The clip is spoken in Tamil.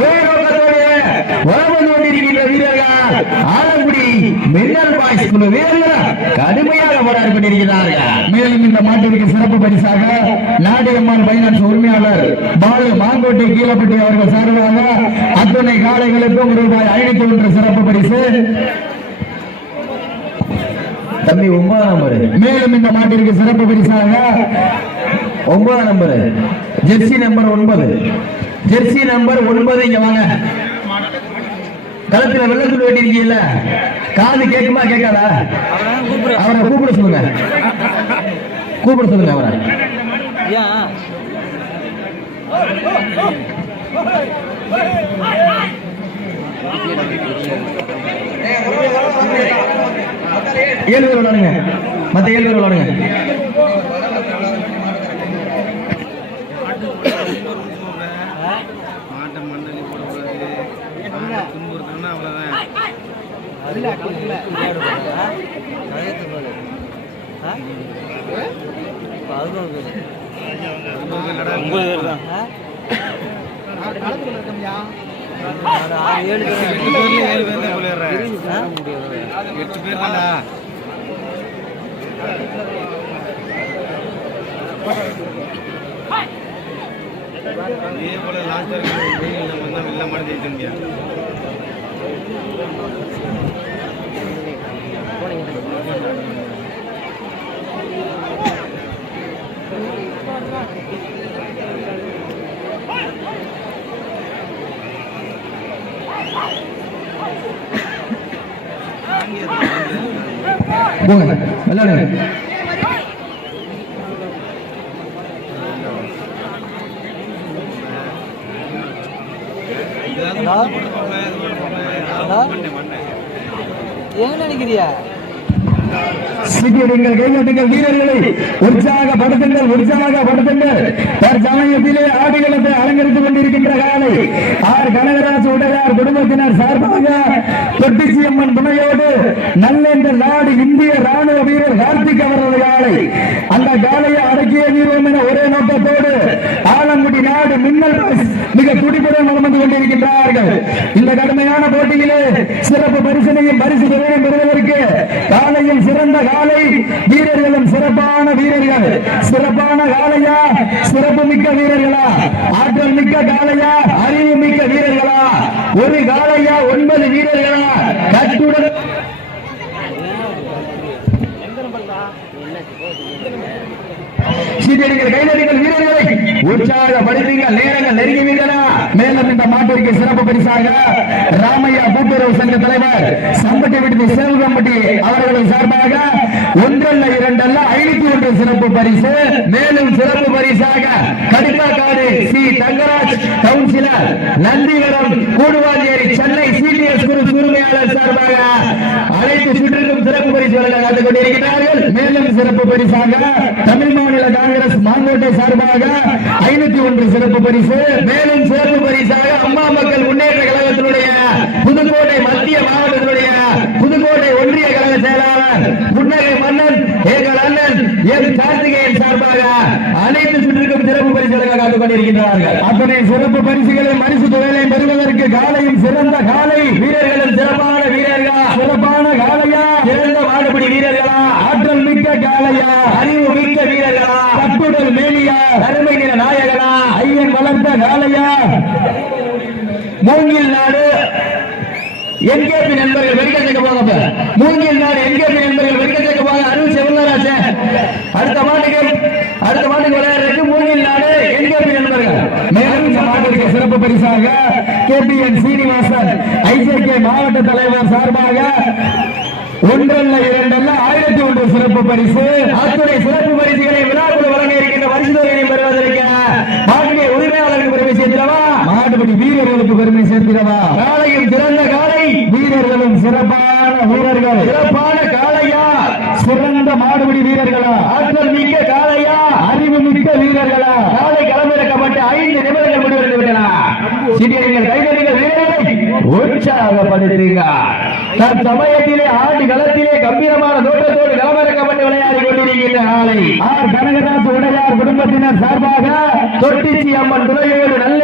உயர்நோக்கத்தோடு வளர்ந்து கொண்டிருக்கின்ற வீரர்கள்? ஆலங்குடி மின்னல் பாய்ஸ் குழு வீரர்கள் கடுமையாக போராடி கொண்டிருக்கிறார்கள். மேலும் இந்த மாட்டிற்கு சிறப்பு பரிசாக நாடியம்மாள் பைனான்ஸ் உரிமையாளர் பாலு மாங்கோட்டை கீழப்பட்டி அவர்கள் சார்பாக அத்துணை காளைகளுக்கும் ரூபாய் ஐநூத்தி ஒன்று சிறப்பு பரிசு. தம்பி ஒன்பதாம் மேலும் இந்த மாட்டிற்கு சிறப்பு பரிசாக ஒன்பதாம் நம்பர் ஜெர்சி நம்பர் ஒன்பது. ஜெர்சி நம்பர் ஒன்பது இங்க வாங்க. களத்துல வெள்ளத்துல வெட்டிருக்கீங்கல்ல காது கேட்குமா கேட்காதா? அவரை கூப்பிட சொல்லுங்க. கூப்பிட சொல்லுங்க அவரை. ஏழு பேர் விளாடுங்க மத்த ஏழு பேர் விளாடுங்க ஒன்பது பேர். தான். ஏழு பேர். எட்டு பேர் தான்டா. இதே போல லாஸ்ட் வரைக்கும் வெயில் நம்ம வந்தால் போங்க. விளையாடுங்க. ஏன் நினைக்கிறியா? சிக்கிடுங்கள் கைகட்டுங்கள் வீரர்களை உற்சாகப்படுத்துங்கள் உற்சாகப்படுத்துங்கள். தற்சமயத்திலே ஆடுகளத்தை அலங்கரித்துக் கொண்டிருக்கின்ற காலை ஆர். கனகராஜ் உடையார் குடும்பத்தினர் சார்பாக தொட்டிச்சியம்மன் துணையோடு நல்லென்ற நாடு இந்திய ராணுவ வீரர் கார்த்திக் அவரது காலை. அந்த காலையை அடக்கிய வீரம் என ஒரே நோக்கத்தோடு ஆலங்குடி நாடு மின்னல் மிக துடிப்புடன் நடந்து கொண்டிருக்கின்றார்கள். இந்த கடுமையான போட்டியிலே சிறப்பு பரிசனையும் பரிசு பெறுவதற்கு காலை. வீரர்களும் சிறப்பான வீரர்கள். சிறப்பான காலையா? சிறப்பு மிக்க வீரர்களா? ஆற்றல் மிக்க காலையா? அறிவு மிக்க வீரர்களா? ஒரு காலையா ஒன்பது வீரர்களா? கட்டுடன் சீட்டடிகள் கைதடிகள் வீரர்களை உற்சாகப்படுத்தீங்க. நேரங்கள் நெருங்கிவிட்டன மேலும் இந்த மாட்டிற்கு சிறப்பு பரிசாக ராமையா கூட்டுறவு சங்க தலைவர் சம்பட்டி விடுதி செல்வம்பட்டி அவர்களின் சார்பாக ஒன்றல்ல இரண்டல்ல ஐநூத்தி ஒன்று சிறப்பு பரிசு. மேலும் சிறப்பு பரிசாக Kadipakkadu C Thangaraj councillor Nandivaram Guduvanchery Chennai CDS Guru உரிமையாளர் சார்பாக அனைத்து சுற்றுக்கும் சிறப்பு பரிசு வழங்க காத்துக் கொண்டிருக்கிறார்கள் மேலும் சிறப்பு பரிசாக தமிழ் மாநில காங்கிரஸ் மாங்கோட்டை சார்பாக ஐநூத்தி ஒன்று சிறப்பு பரிசு. மேலும் சிறப்பு பரிசாக அம்மா மக்கள் முன்னேற்ற கழகத்தினுடைய புதுக்கோட்டை மத்திய மாவட்டத்தினுடைய புதுக்கோட்டை ஒன்றிய கழக செயலாளர் புன்னகை மன்னன் எங்கள் அண்ணன் என் கார்த்திகேயன் சார்பாக அனைத்து சுற்றுக்கும் சிறப்பு பரிசுகளை வழங்க காத்துக் கொண்டிருக்கிறார்கள் அத்தனை சிறப்பு பரிசுகளை மரிசு தொழிலை பெறுவதற்கு காலையும் சிறந்த காலை வீரர்களும் சிறப்பான வீரர்கள். சிறப்பான வீரர்களா? ஆற்றல் மிக்க காலையா அறிவு மிக்க வீரர்களா? கட்டுடல் மேலியா அருமை நில நாயகனா? ஐயன் வளர்த்த காலையா மூங்கில் நாடு என்கேபி நண்பர்கள் வெடிக்க சேர்க்க போங்க மூங்கில் நாடு என்கேபி நண்பர்கள் வெடிக்க சேர்க்க போங்க அருள் செவல்லராஜ. அடுத்த மாட்டுக்கு அடுத்த மாட்டுக்கு விளையாடுறதுக்கு மூங்கில் நாடு என்கேபி நண்பர்கள். மேலும் இந்த மாட்டிற்கு சிறப்பு பரிசாக கேபிஎன் சீனிவாசன் ஐஜேகே மாவட்ட தலைவர் சார்பாக ஒன்றல்ல இரண்டல்ல ஆயிரத்தி ஒன்று சிறப்பு பரிசு. அத்துறை சிறப்பு பரிசுகளை விழாக்குழு வழங்க இருக்கின்ற பரிசு தொகையை பெறுவதற்கு மாட்டுடைய உரிமையாளருக்கு பெருமை சேர்த்திடவா மாட்டுப்படி வீரர்களுக்கு பெருமை சேர்த்திடவா காலையும் சிறந்த காலை. வீரர்களும் சிறப்பான வீரர்கள். சிறப்பான காளையா? சிறந்த மாடுபிடி வீரர்களா? ஆற்றல் மிக்க காளையா? அறிவு மிக்க வீரர்களா? காலை களமிறக்கப்பட்டு ஐந்து நிமிடங்கள் முடிவெடுத்து விட்டன. சிறியர்கள் கைதறிகள் வீரர்களை தற்சமயத்திலே ஆண்டு களத்திலே கம்பீரமான தோட்டத்தோடு களமிறக்கப்பட்டு விளையாடி கொண்டிருக்கின்ற நாளை ஆர் கனகதாஸ் உடையார் குடும்பத்தினர் சார்பாக தொட்டிச்சி அம்மன் துறையோடு நல்ல